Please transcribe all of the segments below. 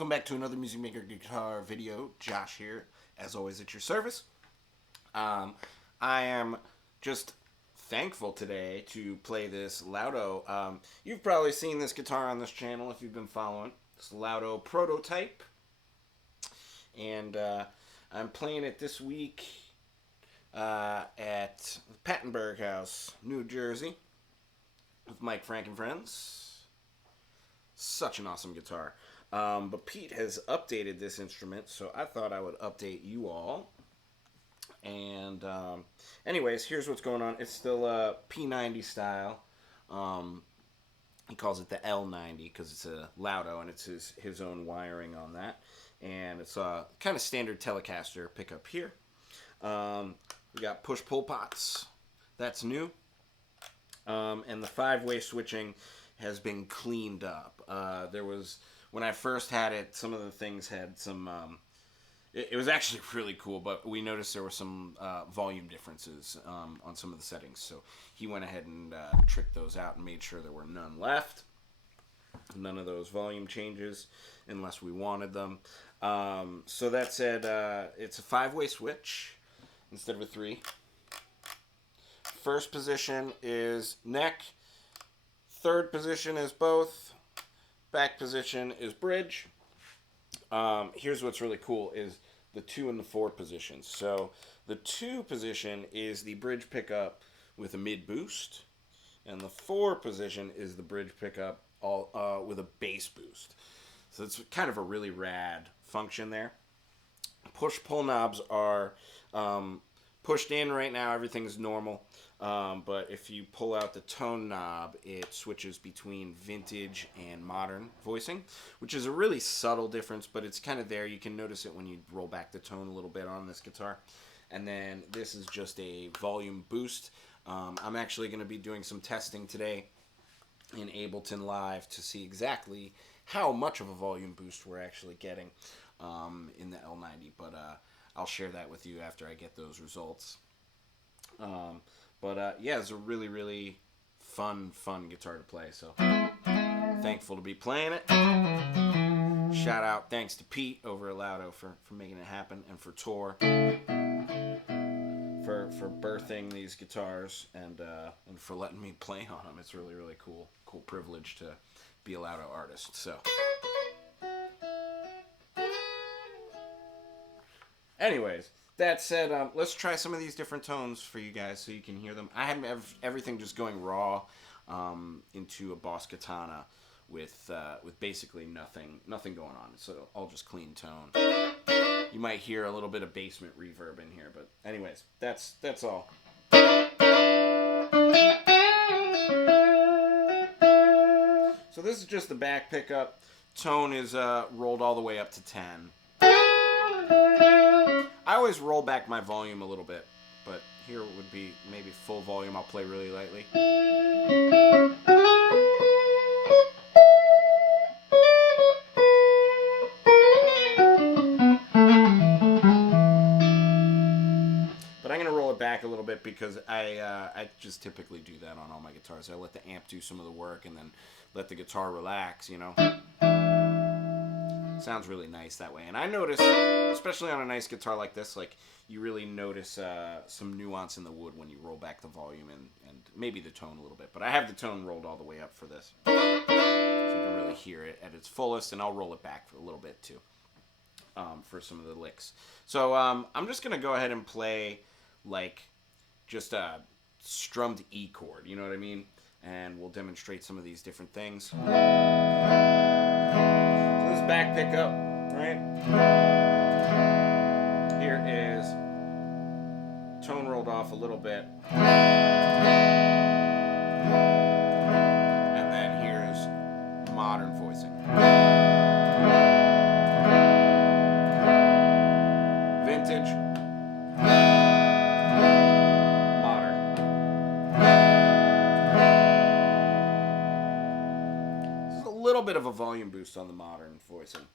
welcome back to another Music Maker Guitar video. Josh here, as always at your service. I am just thankful today to play this LOUDO. You've probably seen this guitar on this channel if you've been following. It's LOUDO Prototype. And I'm playing it this week at Pattenberg House, New Jersey, with Mike Frank and friends. Such an awesome guitar. But Pete has updated this instrument, so I thought I would update you all. And anyways, here's what's going on. It's still P90 style. He calls it the L90 because it's a LOUDO, and it's his own wiring on that. And it's a kind of standard Telecaster pickup here. We got push-pull pots. That's new. And the 5-way switching has been cleaned up. There was, when I first had it, some of the things had some, it was actually really cool, but we noticed there were some volume differences on some of the settings. So he went ahead and tricked those out and made sure there were none left. None of those volume changes unless we wanted them. So that said, it's a 5-way switch instead of a 3. First position is neck. Third position is both. Back position is bridge. Here's what's really cool is the 2 and the 4 positions. So the 2 position is the bridge pickup with a mid boost, and the 4 position is the bridge pickup all with a bass boost. So it's kind of a really rad function there. Push-pull knobs are pushed in right now. Everything's normal. But if you pull out the tone knob, it switches between vintage and modern voicing, which is a really subtle difference, but it's kind of there. You can notice it when you roll back the tone a little bit on this guitar. And then this is just a volume boost. I'm actually going to be doing some testing today in Ableton Live to see exactly how much of a volume boost we're actually getting in the L90, but I'll share that with you after I get those results. Yeah, it's a really, really fun guitar to play, so thankful to be playing it. Shout out, thanks to Pete over at LOUDO for making it happen, and for Tor for birthing these guitars and for letting me play on them. It's really, really cool privilege to be a LOUDO artist. So anyways, that said, let's try some of these different tones for you guys so you can hear them. I have everything just going raw into a Boss Katana with basically nothing going on. So all just clean tone. You might hear a little bit of basement reverb in here, but anyways, that's all. So this is just the back pickup. Tone is rolled all the way up to 10. I always roll back my volume a little bit, but here would be maybe full volume. I'll play really lightly. But I'm going to roll it back a little bit because I just typically do that on all my guitars. I let the amp do some of the work and then let the guitar relax, you know. Sounds really nice that way. And I notice, especially on a nice guitar like this, like you really notice some nuance in the wood when you roll back the volume and maybe the tone a little bit. But I have the tone rolled all the way up for this. So you can really hear it at its fullest, and I'll roll it back for a little bit too for some of the licks. So I'm just going to go ahead and play like just a strummed E chord, you know what I mean? And we'll demonstrate some of these different things. Back pickup, right? Here is tone rolled off a little bit. And then here's modern voicing. Vintage. Modern. This is a little bit of a volume boost on the modern voicing. I'm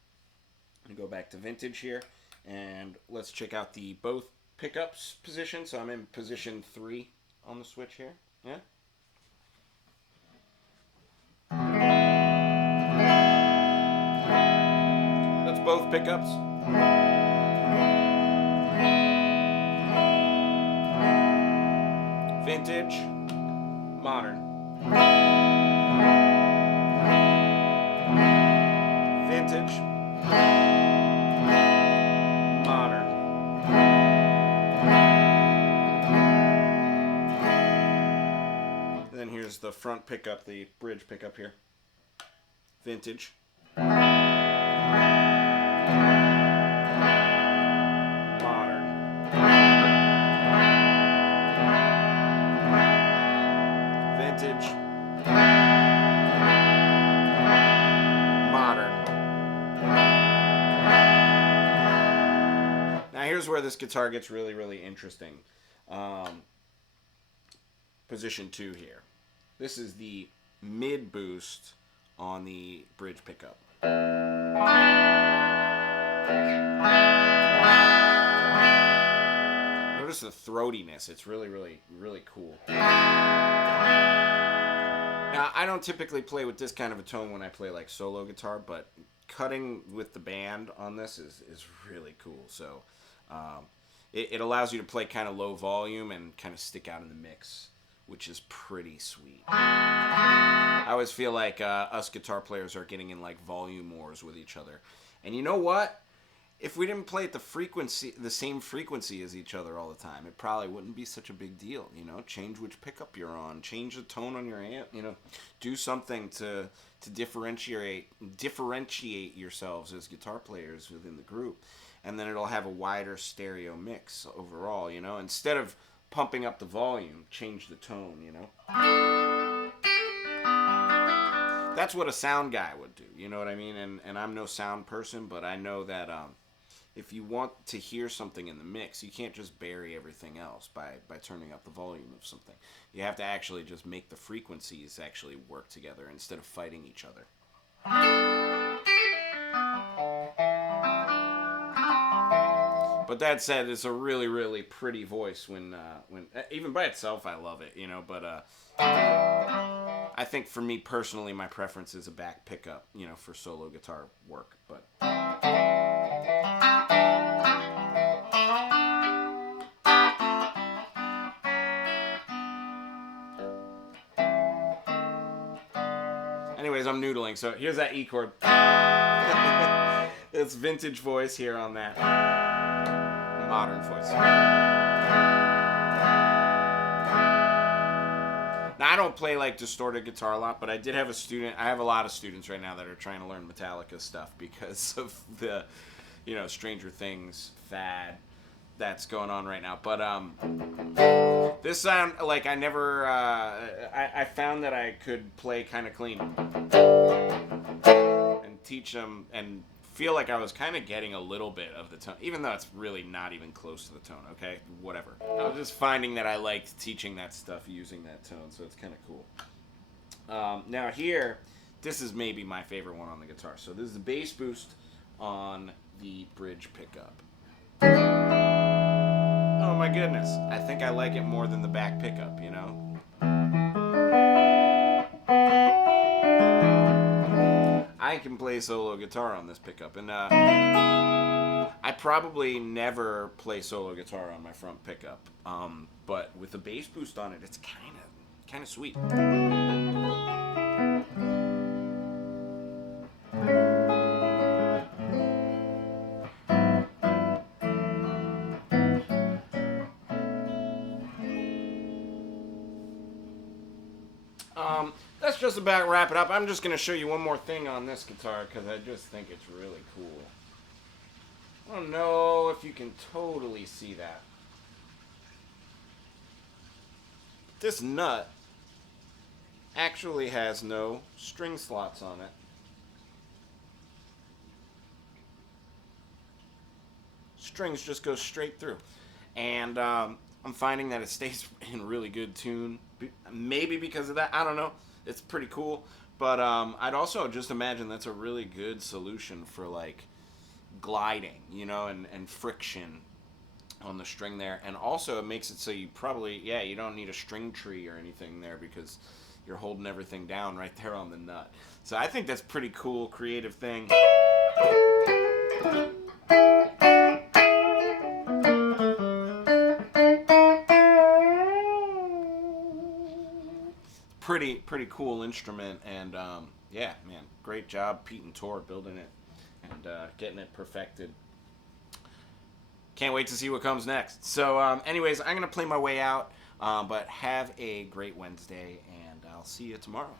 going to go back to vintage here, and let's check out the both pickups position. So I'm in position 3 on the switch here. Yeah. both pickups. Vintage, modern. Vintage, modern. And then here's the front pickup, the bridge pickup here. Vintage. Vintage, modern. Now here's where this guitar gets really, really interesting. Position 2 here. This is the mid boost on the bridge pickup. Notice the throatiness. It's really, really, really cool. Now, I don't typically play with this kind of a tone when I play like solo guitar, but cutting with the band on this is really cool. So it allows you to play kind of low volume and kind of stick out in the mix, which is pretty sweet. I always feel like us guitar players are getting in like volume wars with each other. And you know what? If we didn't play at the same frequency as each other all the time, it probably wouldn't be such a big deal. You know, change which pickup you're on, change the tone on your amp. You know, do something to differentiate yourselves as guitar players within the group, and then it'll have a wider stereo mix overall. You know, instead of pumping up the volume, change the tone. You know, that's what a sound guy would do. You know what I mean? And I'm no sound person, but I know that if you want to hear something in the mix, you can't just bury everything else by turning up the volume of something. You have to actually just make the frequencies actually work together instead of fighting each other. But that said, it's a really, really pretty voice when even by itself I love it, you know, but I think for me personally my preference is a back pickup, you know, for solo guitar work, but anyways, I'm noodling, so here's that E chord. It's vintage voice here on that modern voice. Now, I don't play like distorted guitar a lot, but I did have a student. I have a lot of students right now that are trying to learn Metallica stuff because of the, you know, Stranger Things fad that's going on right now. But this sound, like, I never, I found that I could play kind of clean and teach them and feel like I was kind of getting a little bit of the tone, even though it's really not even close to the tone, okay? Whatever. I was just finding that I liked teaching that stuff using that tone, so it's kind of cool. Now here, this is maybe my favorite one on the guitar. So this is the bass boost on the bridge pickup. Oh my goodness. I think I like it more than the back pickup, you know? I can play solo guitar on this pickup, and I probably never play solo guitar on my front pickup, but with the bass boost on it, it's kind of sweet. Let's just about wrap it up. I'm just going to show you one more thing on this guitar because I just think it's really cool. I don't know if you can totally see that. This nut actually has no string slots on it. Strings just go straight through. And I'm finding that it stays in really good tune. Maybe because of that. I don't know. It's pretty cool. But I'd also just imagine that's a really good solution for like gliding, you know, and friction on the string there. And also it makes it so you probably, you don't need a string tree or anything there because you're holding everything down right there on the nut. So I think that's pretty cool, creative thing. Pretty cool instrument, and yeah, man, great job, Pete and Tor, building it and getting it perfected. Can't wait to see what comes next. So, anyways, I'm gonna play my way out, but have a great Wednesday, and I'll see you tomorrow.